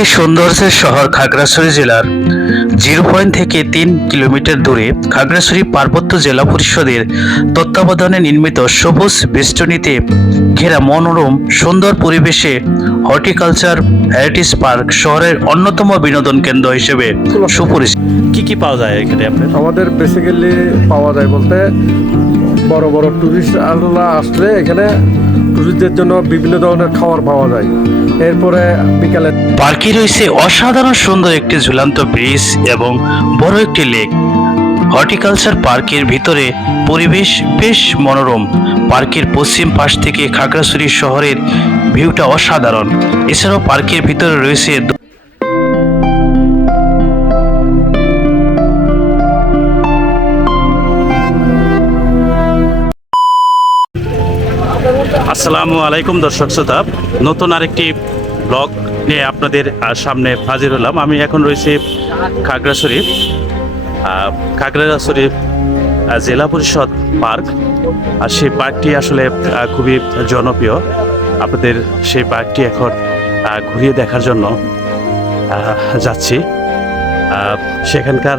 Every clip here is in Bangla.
প্রাকৃতিক সৌন্দর্যের শহর খাগড়াছড়ি জেলার জিরো পয়েন্ট থেকে তিন কিলোমিটার দূরে খাগড়াছড়ি পার্বত্য জেলা পরিষদের তত্ত্বাবধানে নির্মিত সবুজ বেষ্টনীতে ঘেরা মনোরম সুন্দর পরিবেশে হর্টিকালচার হেরিটেজ পার্ক শহরের অন্যতম বিনোদন কেন্দ্র হিসেবে সুপরিচিত। কি কি পাওয়া যায় এখানে আপনার? আমাদের বেসিক্যালি পাওয়া যায় বলতে বড় বড় টুরিস্ট আসলে এখানে টুরিস্টদের জন্য বিভিন্ন ধরনের খাবার পাওয়া যায়। এরপরে বিকালে পার্কে রয়েছে অসাধারণ সুন্দর একটি ঝুলন্ত ব্রিজ এবং বড় একটি লেক। হর্টিকালচার পার্কের ভিতরে পরিবেশ বেশ মনোরম। পার্কের পশ্চিম পাশ থেকে খাগড়াছড়ি শহরের ভিউটা অসাধারণ। এছাড়াও পার্কের ভিতরে রয়েছে আসসালামু আলাইকুম দর্শক শ্রোতা। নতুন আরেকটি ব্লগ নিয়ে আপনাদের সামনে হাজির হলাম। আমি এখন রয়েছি খাগড়াছড়ি আহ, খাগড়াছড়ি আহ, জেলা পরিষদ পার্ক। আর সেই পার্কটি আসলে খুবই জনপ্রিয়। আপনাদের সেই পার্কটি এখন ঘুরিয়ে দেখার জন্য যাচ্ছি। সেখানকার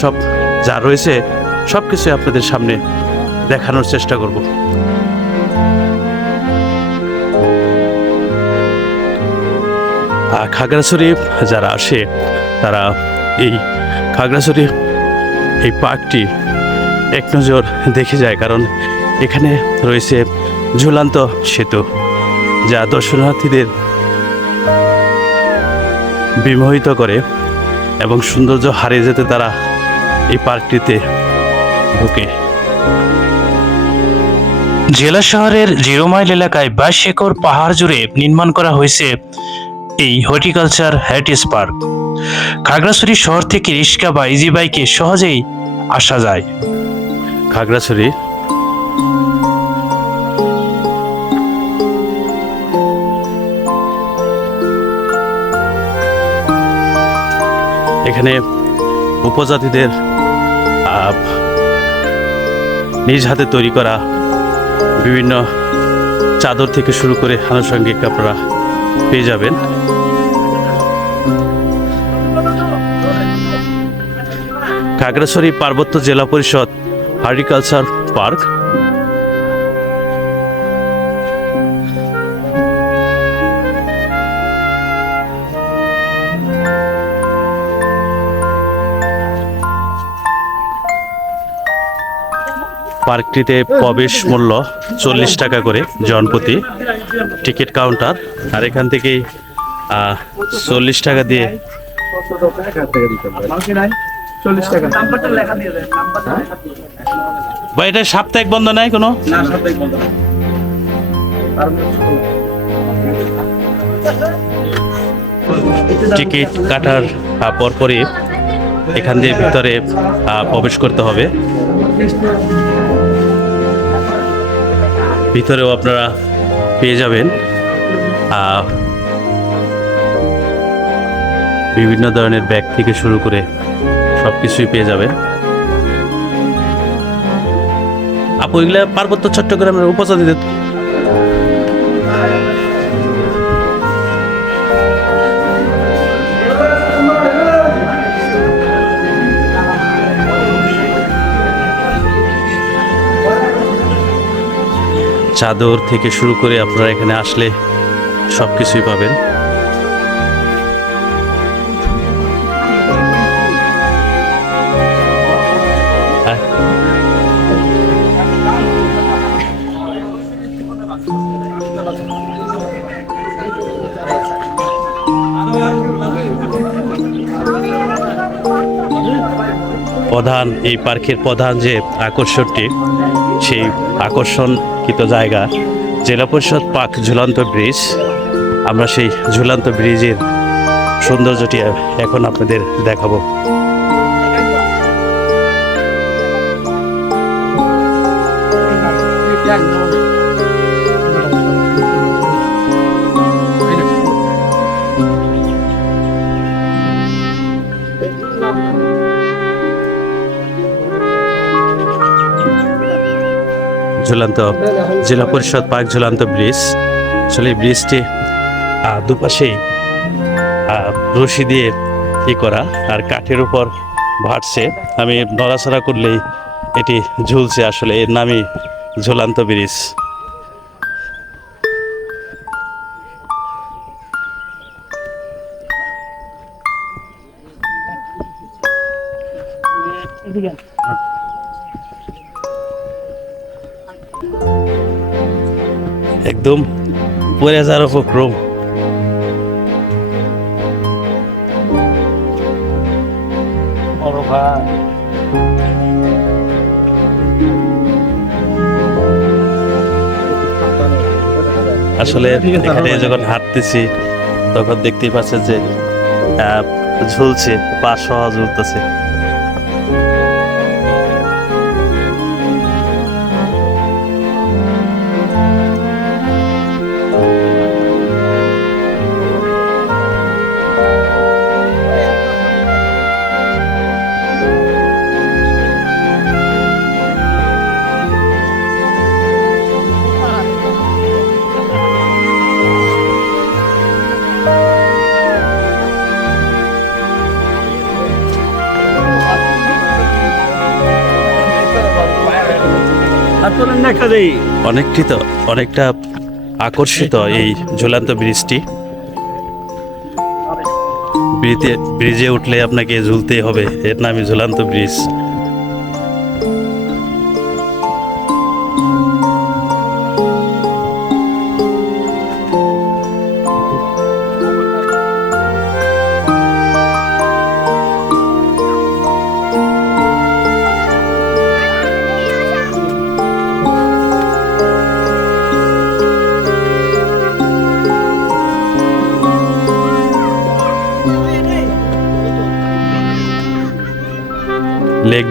সব যা রয়েছে সব কিছু আপনাদের সামনে দেখানোর চেষ্টা করব। খাগড়াছড়ি যারা আসে, তারা এই খাগড়াছড়ি এই পার্কটি এক নজর দেখে যায়, কারণ এখানে রয়েছে ঝুলন্ত সেতু, যা দর্শনার্থীদের বিমোহিত করে এবং সৌন্দর্য হারিয়ে যেতে তারা এই পার্কটিতে ঢোকে। জেলা শহরের জিরো মাইল এলাকায় বাইশ একর পাহাড় জুড়ে নির্মাণ করা হয়েছে এই হর্টিকালচার হেরিটেজ পার্ক। খাগড়াছড়ি শহর থেকে রিক্সা বা ইজি বাইকে সহজেই আসা যায়। খাগড়াছড়ি? এখানে উপজাতিদের নিজ হাতে তৈরি করা বিভিন্ন চাদর থেকে শুরু করে আনুষঙ্গিক আপনারা পেয়ে যাবেন। খাগড়াছড়ি পার্বত্য জেলা পরিষদ হর্টিকালচার পার্ক পার্কটিতে প্রবেশ মূল্য চল্লিশ টাকা করে জনপ্রতি। টিকিট কাউন্টার, আর এখান থেকেই চল্লিশ টাকা দিয়ে বা এটা সাপ্তাহিক বন্ধ নাই কোনো? টিকিট কাটার পরপরই এখান দিয়ে ভিতরে আহ, প্রবেশ করতে হবে। ভিতরেও আপনারা পেয়ে যাবেন আহ, বিভিন্ন ধরনের ব্যাগ থেকে শুরু করে সব কিছুই পেয়ে যাবেন। আপু, এগুলা পার্বত্য চট্টগ্রামের উপজাতিদের চাদর থেকে শুরু করে আপনারা এখানে আসলে সব কিছুই পাবেন। প্রধান, এই পার্কের প্রধান যে আকর্ষণটি, সেই আকর্ষণকৃত জায়গা, জেলা পরিষদ পার্ক ঝুলন্ত ব্রিজ। আমরা সেই ঝুলন্ত ব্রিজের সৌন্দর্যটি এখন আপনাদের দেখাবো। ঝুলন্ত জেলা পরিষদ পার্ক ঝুলান্ত ব্রিজ। আসলে ব্রিজটি দুপাশে দুপাশেই রশি দিয়ে ই করা, আর কাঠের উপর ভাটছে। আমি নড়াচড়া করলেই এটি ঝুলছে আসলে এর নামই ঝুলান্ত ব্রিজ। একদম পরে যাওয়ার উপক্রম আসলে এখানে যখন হাঁটতেছি তখন দেখতেই পাচ্ছেন যে আহ, ঝুলছে পা সহ ঝুলতেছে। অনেকটি তো অনেকটা আকর্ষিত এই ঝুলান্ত ব্রিজটি। ব্রিজে ব্রিজে উঠলে আপনাকে ঝুলতে হবে। এর নামই ঝুলান্ত ব্রিজ।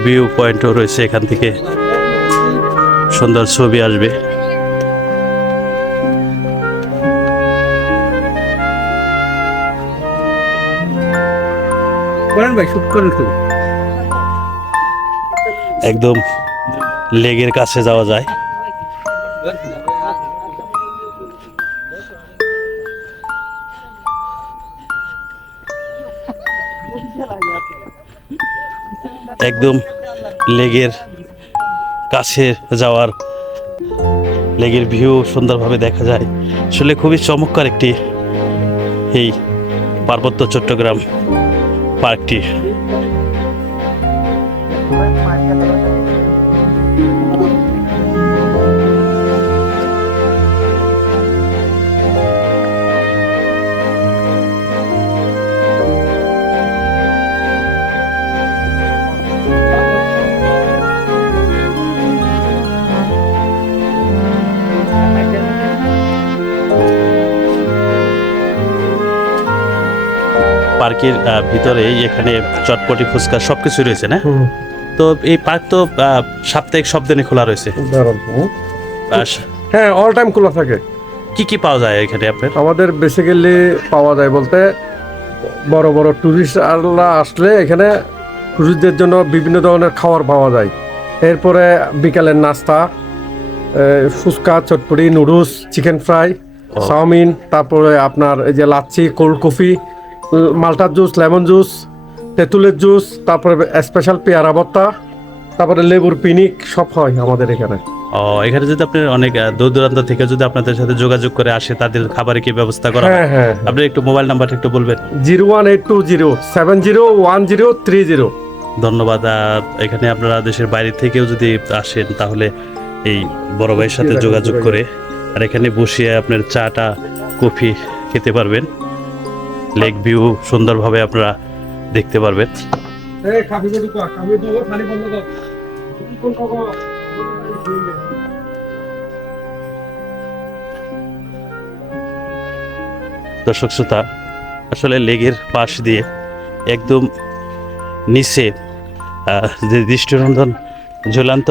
ভিউ পয়েন্টও রয়েছে এখান থেকে। সুন্দর ছবি আসবে। একদম লেগের কাছে যাওয়া যায়। একদম লেগের কাছে যাওয়ার লেগের ভিউ সুন্দরভাবে দেখা যায়। আসলে খুবই চমৎকার একটি এই পার্বত্য চট্টগ্রাম পার্কটি। পার্কের আহ, ভিতরেই এখানে চটপটি ফুচকা সব কিছু রয়েছে না? তো এই পার্ক তো সাপ্তাহিক সব দিনে খোলা রয়েছে। হ্যাঁ অল টাইম খোলা থাকে। কি কি পাওয়া যায় এখানে আপনার? আমাদের বেসিক্যালি পাওয়া যায় বলতে বড় বড় টুরিস্ট আসলে এখানে টুরিস্টদের জন্য বিভিন্ন ধরনের খাবার পাওয়া যায়। এরপরে বিকালের নাস্তা fuchka chotpoti noodles chicken fry chowmein তারপরে আপনার এই যে লাচ্ছি কোল্ড কফি মাল্টার জুস লেমন জুস তেঁতুলের জুস তারপরে স্পেশাল পেয়ারা ভর্তা তারপরে লেবুর পিনিক সব হয় আমাদের এখানে। ও এখানে যদি আপনি অনেক দূর দূরান্ত থেকে যদি আপনাদের সাথে যোগাযোগ করে আসে তাদের খাবারের কি ব্যবস্থা করা হ্যাঁ? হ্যাঁ আপনি একটু মোবাইল নাম্বারটা একটু বলবেন। Zero one eight two zero seven zero one zero three zero. ধন্যবাদ এখানে আপনারা দেশের বাইরে থেকেও যদি আসেন তাহলে এই বড় ভাইয়ের সাথে যোগাযোগ। করে আর এখানে বসিয়ে আপনার চাটা কফি খেতে পারবেন। লেক ভিউ সুন্দরভাবে আপনারা দেখতে পারবেন। দর্শক শ্রোতা আসলে লেগের পাশ দিয়ে একদম নিচে আহ, যে দৃষ্টিনন্দন ঝুলন্ত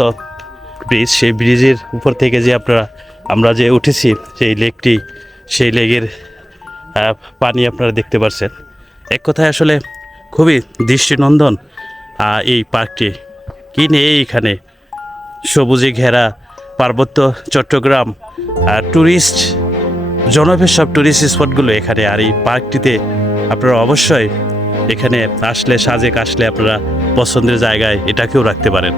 ব্রিজ সেই ব্রিজের উপর থেকে যে আপনারা আমরা যে উঠেছি সেই লেকটি সেই লেগের পানি আপনারা দেখতে পাচ্ছেন এক কথায় আসলে খুবই দৃষ্টিনন্দন এই পার্কটি। কি নেই এইখানে সবুজে ঘেরা পার্বত্য চট্টগ্রাম আর ট্যুরিস্ট জনপ্রিয় সব ট্যুরিস্ট স্পটগুলো এখানে। আর এই পার্কটিতে আপনারা অবশ্যই এখানে আসলে, সাজেক আসলে আপনারা পছন্দের জায়গায় এটাকেও রাখতে পারেন।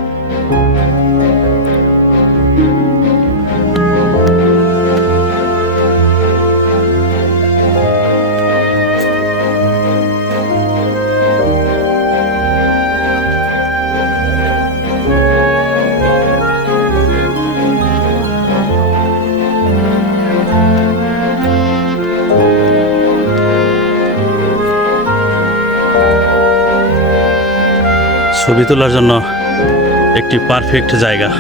ছবি তোলার জন্য একটি পারফেক্ট জায়গা।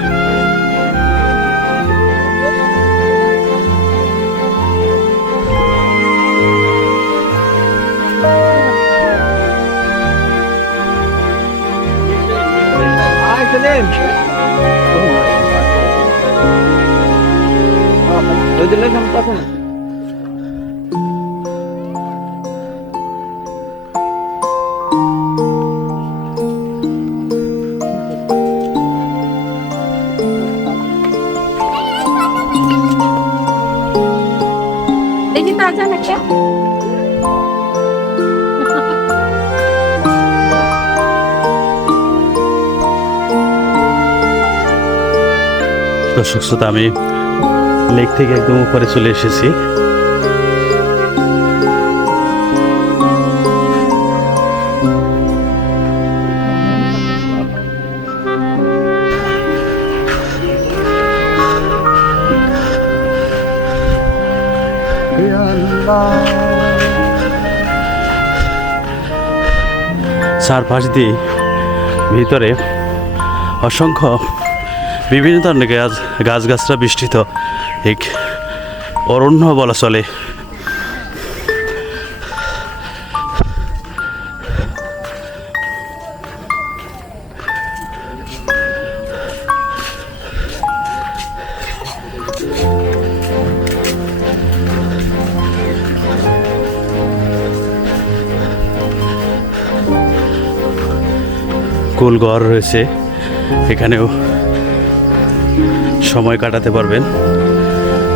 দেখি দর্শক শ্রোতা আমি লেক থেকে একদম উপরে চলে এসেছি। চারপাশ দিয়ে ভিতরে অসংখ্য বিভিন্ন ধরনের গাছ গাছগাছরা বিস্তৃত এক অরণ্য বলা চলে। কুল ঘর রয়েছে। এখানেও সময় কাটাতে পারবেন।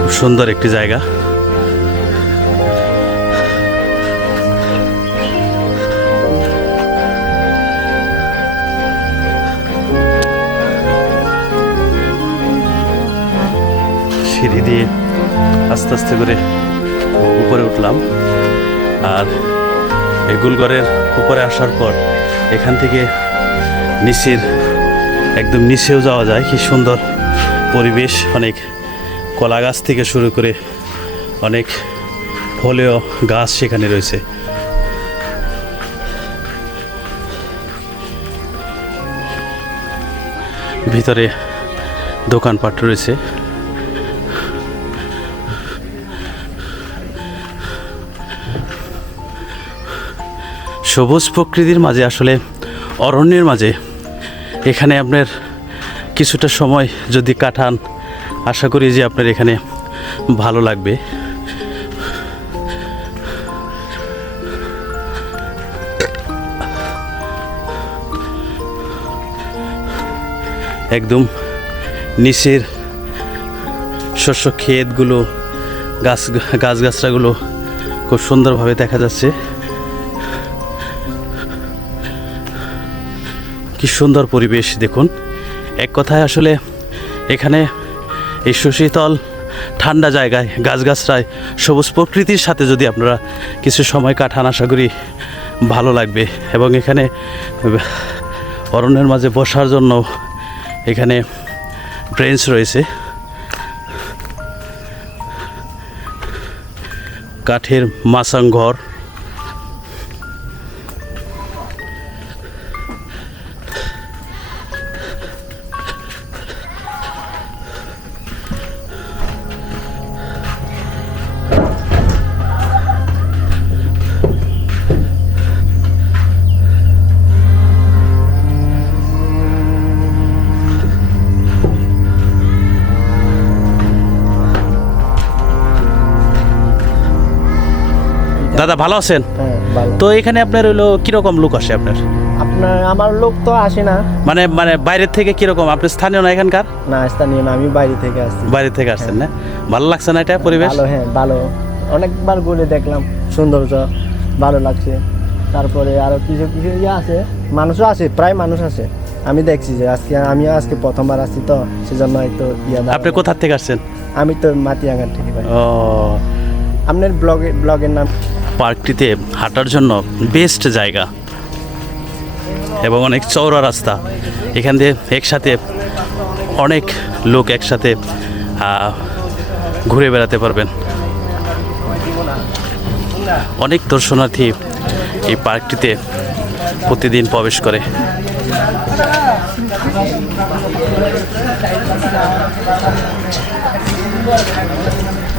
খুব সুন্দর একটি জায়গা। সিঁড়ি দিয়ে আস্তে আস্তে করে উপরে উঠলাম। আর এই গুলগড়ের উপরে আসার পর এখান থেকে নিচের, একদম নিচেও যাওয়া যায়। কি সুন্দর পরিবেশ, অনেক কলা গাছ থেকে শুরু করে অনেক ফলীয় গাছ সেখানে রয়েছে। ভিতরে দোকানপাট রয়েছে। সবুজ প্রকৃতির মাঝে, আসলে অরণ্যের মাঝে, এখানে আপনার কিছুটা সময় যদি কাটান, আশা করি যে আপনার এখানে ভালো লাগবে। একদম নিচের শস্য ক্ষেতগুলো, গাছ গাছগাছরাগুলো খুব সুন্দরভাবে দেখা যাচ্ছে। কি সুন্দর পরিবেশ, দেখুন। এক কথায় আসলে এখানে এই সুশীতল ঠান্ডা জায়গায় গাছগাছরায় সবুজ প্রকৃতির সাথে যদি আপনারা কিছু সময় কাটান, আশা করি ভালো লাগবে। এবং এখানে অরণ্যের মাঝে বসার জন্য এখানে ব্রেঞ্চ রয়েছে। কাঠের মাসাং ঘর দাদা ভালো আছেন? হ্যাঁ তো এখানে আপনার হলো কীরকম লোক আসে আপনার? আপনার আমার লোক তো আসে না। মানে মানে বাইরের থেকে কীরকম? আপনি স্থানীয় না এখানকার? না স্থানীয় না আমি বাইরে থেকে আসছি। বাইরে থেকে আসছেন না? ভালো লাগছে না এটা পরিবেশ? ভালো হ্যাঁ ভালো। অনেকবার ঘুরে দেখলাম সৌন্দর্য ভালো লাগছে। তারপরে আরও কিছু কিছু ইয়ে আছে মানুষও আছে প্রায় মানুষ আছে। আমি দেখছি যে আজকে আমি আজকে প্রথমবার আসছি তো সেজন্য একটু ইয়ে আপনি কোথা থেকে আসছেন? আমি তো মাটিয়াঙ্গার থেকে ও। আপনার ব্লগে ব্লগের নাম? পার্কটিতে হাঁটার জন্য বেস্ট জায়গা এবং অনেক চওড়া রাস্তা। এখান দিয়ে একসাথে অনেক লোক একসাথে ঘুরে বেড়াতে পারবেন। অনেক দর্শনার্থী এই পার্কটিতে প্রতিদিন প্রবেশ করে।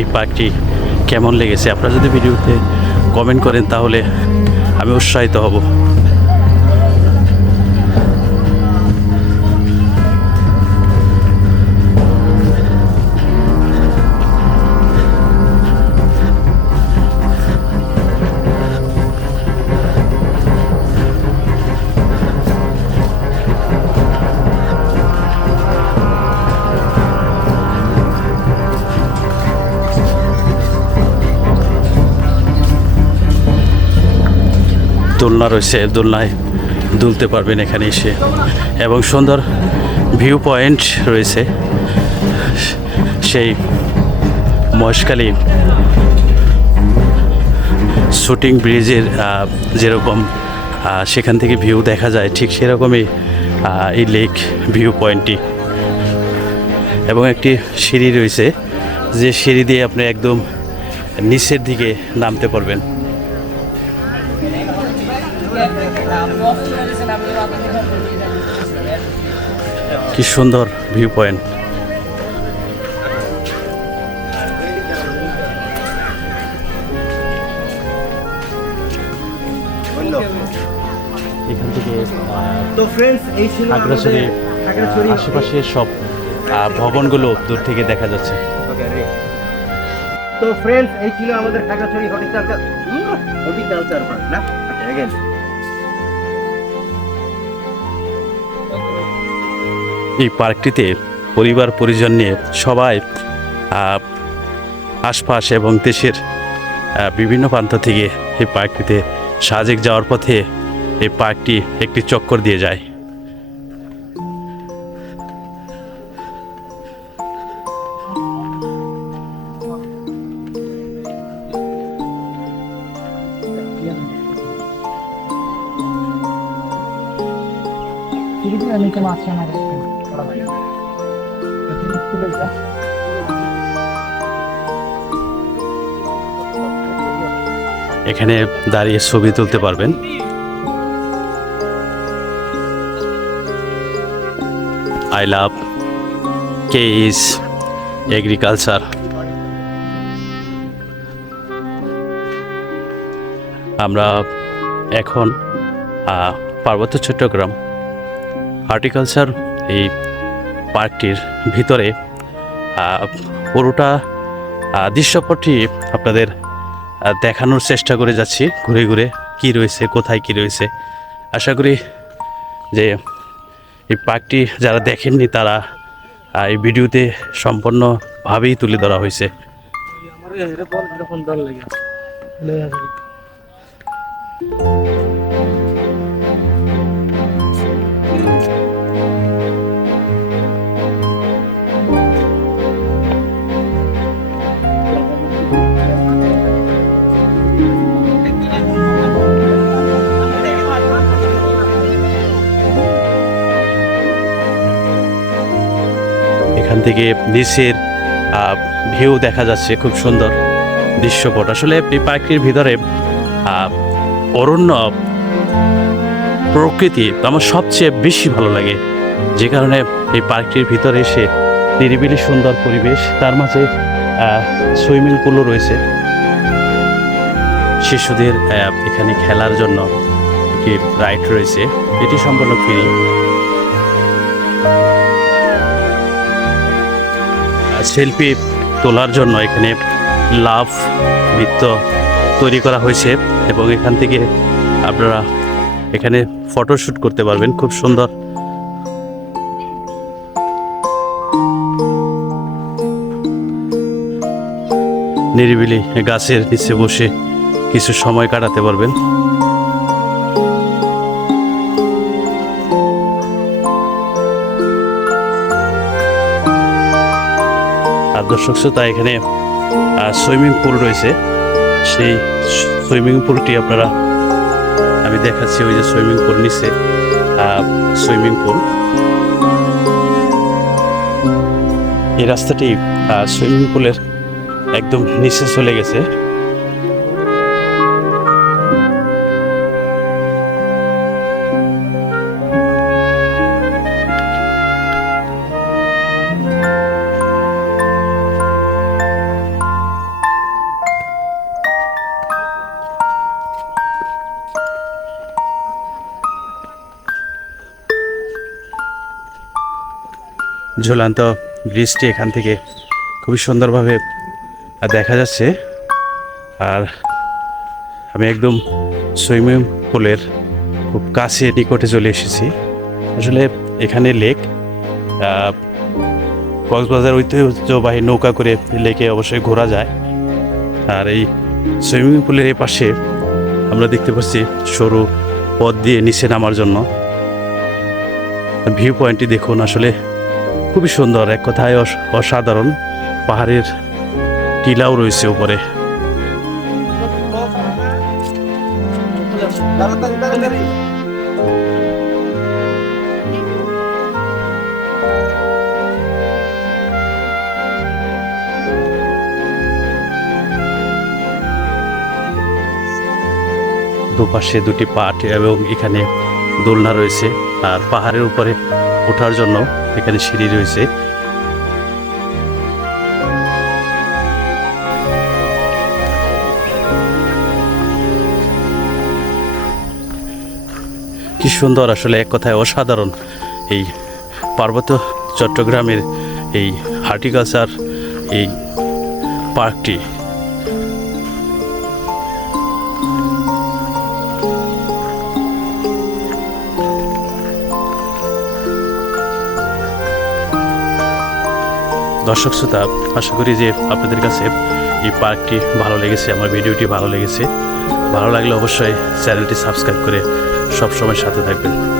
এই পার্কটি কেমন লেগেছে? আপনারা যদি ভিডিওতে কমেন্ট করেন তাহলে আমি উৎসাহিত হব। দোলনা রয়েছে, দোলনায় দুলতে পারবেন এখানে এসে। এবং সুন্দর ভিউ পয়েন্ট রয়েছে। সেই মহেশখালী শুটিং ব্রিজের যেরকম সেখান থেকে ভিউ দেখা যায়, ঠিক সেরকমই এই লেক ভিউ পয়েন্টটি এবং একটি সিঁড়ি রয়েছে, যে সিঁড়ি দিয়ে আপনি একদম নিচের দিকে নামতে পারবেন। কি সুন্দর ভিউ পয়েন্ট এখান থেকে তো ফ্রেন্ডস এই ছিল খাগড়াছড়ি খাগড়াছড়ি আশেপাশে সব ভবনগুলো দূর থেকে দেখা যাচ্ছে তো ফ্রেন্ডস এই ছিল আমাদের খাগড়াছড়ি হর্টিকালচার হর্টিকালচার পার্ক না আচ্ছা এই পার্কটিতে পরিবার পরিজন নিয়ে সবাই আশপাশ এবং দেশের বিভিন্ন প্রান্ত থেকে এই পার্কটিতে সাজেক যাওয়ার পথে এই পার্কটি একটি চক্কর দিয়ে যায়। এখানে দাঁড়িয়ে ছবি তুলতে পারবেন। I love K is agriculture. আমরা এখন পার্বত্য চট্টগ্রাম। হর্টিকালচার এই পার্কটির ভিতরে পুরোটা দৃশ্যপটটি আপনাদের দেখানোর চেষ্টা করে যাচ্ছি, ঘুরে ঘুরে কি রয়েছে, কোথায় কি রয়েছে। আশা করি যে এই পার্কটি যারা দেখেননি তারা এই ভিডিওতে সম্পূর্ণভাবেই তুলে ধরা হয়েছে। এখান থেকে নিচের ভিউ দেখা যাচ্ছে খুব সুন্দর দৃশ্যপট। আসলে এই পার্কটির ভিতরে অরণ্য প্রকৃতি আমার সবচেয়ে বেশি ভালো লাগে। যে কারণে এই পার্কটির ভিতরে এসে নিরিবিলি সুন্দর পরিবেশ, তার মাঝে সুইমিং পুলও রয়েছে। শিশুদের এখানে খেলার জন্য একটি রাইড রয়েছে। এটি সম্পূর্ণ ফ্রি। সেলফি তোলার জন্য এখানে লাভ নৃত্য তৈরি করা হয়েছে এবং এখান থেকে আপনারা এখানে ফটোশ্যুট করতে পারবেন, খুব সুন্দর। নিরিবিলি গাছের নিচে বসে কিছু সময় কাটাতে পারবেন। দর্শক শ্রোতা, এখানে সুইমিং পুল রয়েছে। সেই সুইমিং পুলটি আপনারা, আমি দেখাচ্ছি, ওই যে সুইমিং পুল নিচে সুইমিং পুল এই রাস্তাটি সুইমিং পুলের একদম নিচে চলে গেছে। ঝুলন্ত ব্রিজটি এখান থেকে খুবই সুন্দরভাবে দেখা যাচ্ছে। আর আমি একদম সুইমিং পুলের খুব কাছে নিকটে চলে এসেছি। আসলে এখানে লেক কক্সবাজার ঐতিহ্যবাহী নৌকা করে লেকে অবশ্যই ঘোরা যায়। আর এই সুইমিং পুলের এই পাশে আমরা দেখতে পাচ্ছি সরু পথ দিয়ে নিচে নামার জন্য। ভিউ পয়েন্টটি দেখুন, আসলে খুবই সুন্দর, এক কথায় অস- অসাধারণ। পাহাড়ের টিলাও রয়েছে উপরে। দুপাশে দুটি পাট এবং এখানে দোলনা রয়েছে। আর পাহাড়ের উপরে ওঠার জন্য এখানে সিঁড়ি রয়েছে। কি সুন্দর আসলে, এক কথায় অসাধারণ এই পার্বত্য চট্টগ্রামের এই হার্টিকালচার এই পার্কটি। দর্শক শ্রোতা, আশা করি যে আপনাদের কাছে এই পার্কটি ভালো লেগেছে, আমার ভিডিওটি ভালো লেগেছে। ভালো লাগলে অবশ্যই চ্যানেলটি সাবস্ক্রাইব করে সবসময় সাথে থাকবেন।